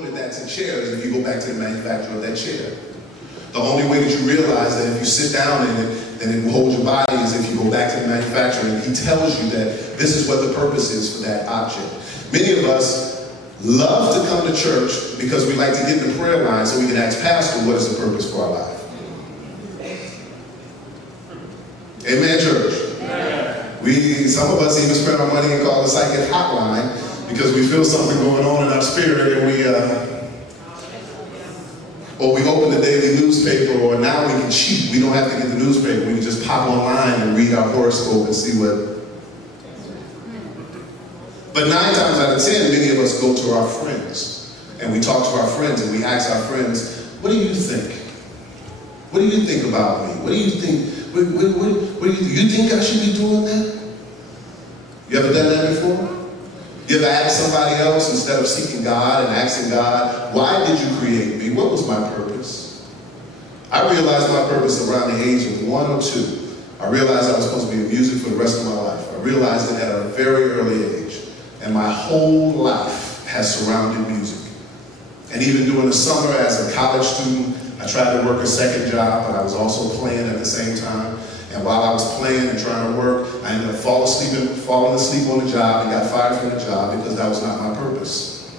known that that's a chair is if you go back to the manufacturer of that chair. The only way that you realize that if you sit down in it, then it will hold your body is if you go back to the manufacturer and he tells you that this is what the purpose is for that object. Many of us love to come to church because we like to get in the prayer line so we can ask Pastor what is the purpose for our life. Amen, church? Some of us even spend our money and call the psychic hotline because we feel something going on in our spirit, and or we open the daily newspaper, or now we can cheat. We don't have to get the newspaper. We can just pop online and read our horoscope and see what. But 9 times out of 10, many of us go to our friends, and we talk to our friends, and we ask our friends, what do you think? What do you think about me? What do you think? What do you think? You think I should be doing that? You ever done that before? You ever asked somebody else instead of seeking God and asking God, why did you create me? What was my purpose? I realized my purpose around the age of 1 or 2. I realized I was supposed to be in music for the rest of my life. I realized it at a very early age. And my whole life has surrounded music. And even during the summer as a college student, I tried to work a second job, but I was also playing at the same time. And while I was playing and trying to work, I ended up falling asleep on the job and got fired from the job because that was not my purpose.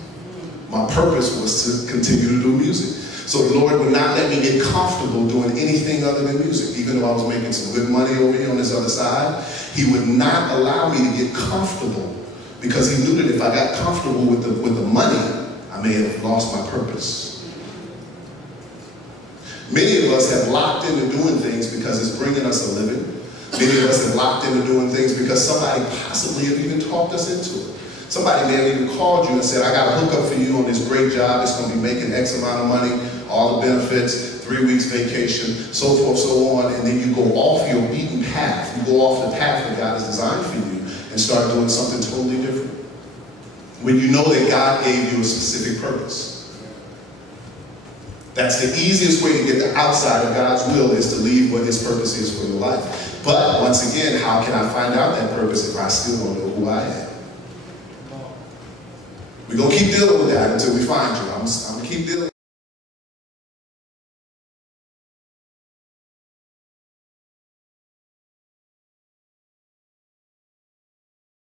My purpose was to continue to do music. So the Lord would not let me get comfortable doing anything other than music. Even though I was making some good money over here on this other side, He would not allow me to get comfortable because He knew that if I got comfortable with the money, I may have lost my purpose. Many of us have locked into doing things because it's bringing us a living. Many of us have locked into doing things because somebody possibly have even talked us into it. Somebody may have even called you and said, I got a hookup for you on this great job. It's going to be making X amount of money, all the benefits, 3 weeks vacation, so forth, so on. And then you go off your beaten path. You go off the path that God has designed for you and start doing something totally different. When you know that God gave you a specific purpose. That's the easiest way to get the outside of God's will is to leave what His purpose is for your life. But once again, how can I find out that purpose if I still don't know who I am? We're going to keep dealing with that until we find you. I'm going to keep dealing with